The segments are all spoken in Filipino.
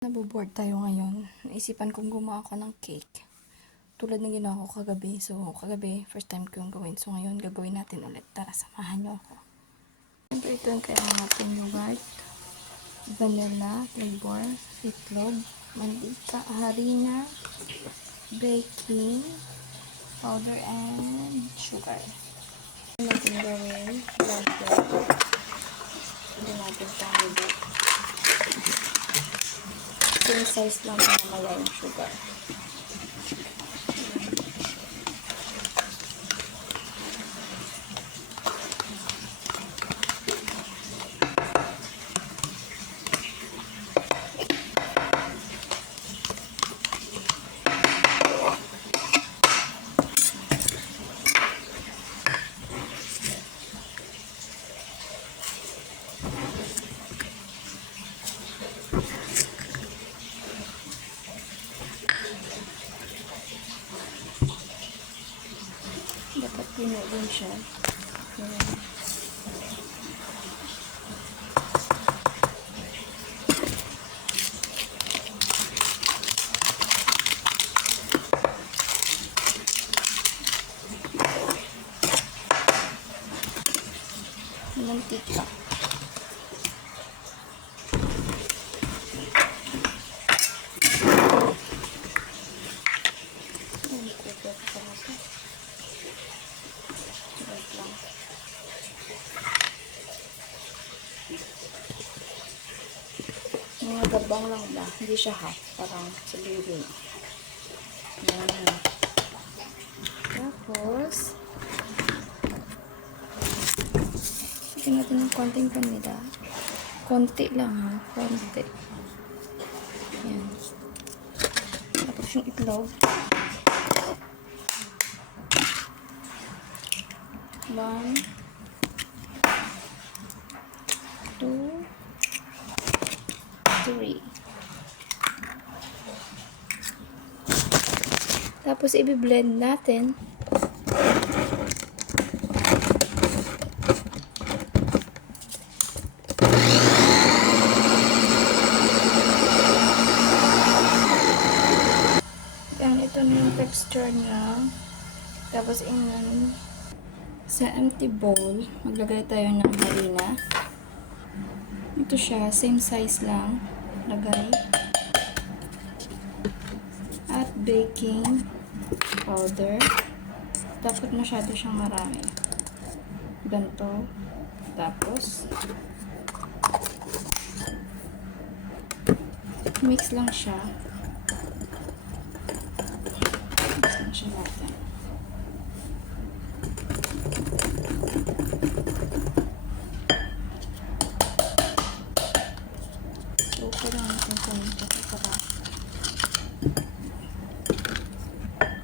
Naboboard tayo ngayon. Naisipan kong gumawa ako ng cake. Tulad ng ginawa ko kagabi. So, kagabi, first time ko yung gawin. So, ngayon, gagawin natin ulit. Tara, samahan nyo ako. Siyempre, ito yung kailangan natin yogurt, vanilla, flavor, itlog, mantika, harina, baking powder, and sugar. Ito natin gawin. Blender. Hindi natin pahibot. Same size lang mamaya yung sugar. Dapat puno din siya. Mantika. Mga gabang lang ba? Hindi siya half. Parang sabihin. Yan. Tapos, lagyan natin ng konting vanilla. Konti lang ha. Konti. Yan. Tapos yung itlog. 1, 2, 3. Tapos, i-blend natin. Yan, ito na yung texture niya. Tapos, sa empty bowl, maglagay tayo ng harina. Ito siya, same size lang. Lagay. At baking powder. Dapat masyado siyang marami. Ganito. Tapos, mix lang siya. Mix lang siya natin.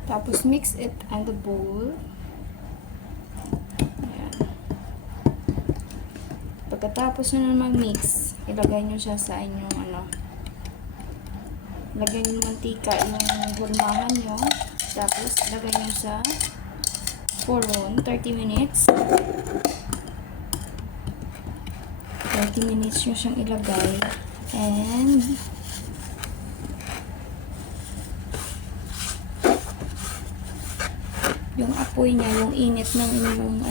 Tapos, mix it in the bowl. Ayan. Pagkatapos nyo na mag-mix, ilagay nyo siya sa inyong lagay nyo mantika yung hulmahan nyo. Tapos, ilagay nyo sa foron, 30 minutes. 30 minutes nyo siyang ilagay. And, yung apoy niya, yung init ng inyong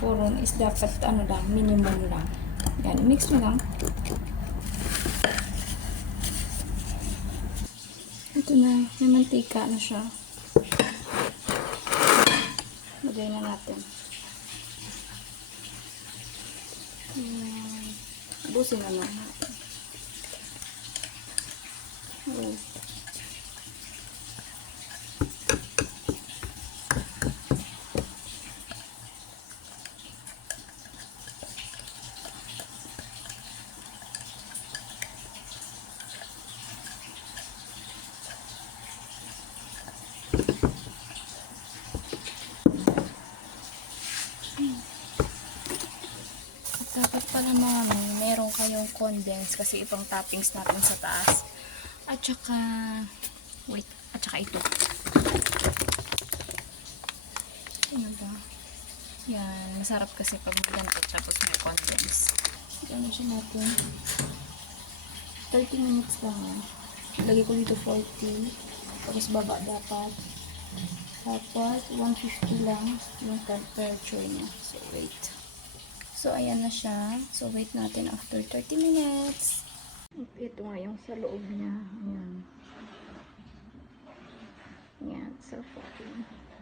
foron is dapat lang, minimum lang. Yan, mix mo lang. Ito na, may mantika na siya. Lagay na natin. Ubusin na lang natin. Dapat pala meron kayong condense kasi ibang toppings natin sa taas. At saka, at saka ito. Ano ba? Yan, masarap kasi pag ganito tapos may condense. Ano siya natin? 30 minutes lang. Lagay ko dito 40. Tapos baba dapat. Dapat 150 lang yung temperature niya. So, wait. So, ayan na siya. So, wait natin after 30 minutes. Ito nga yung sa loob niya. Ayan. Ayan. So, 40.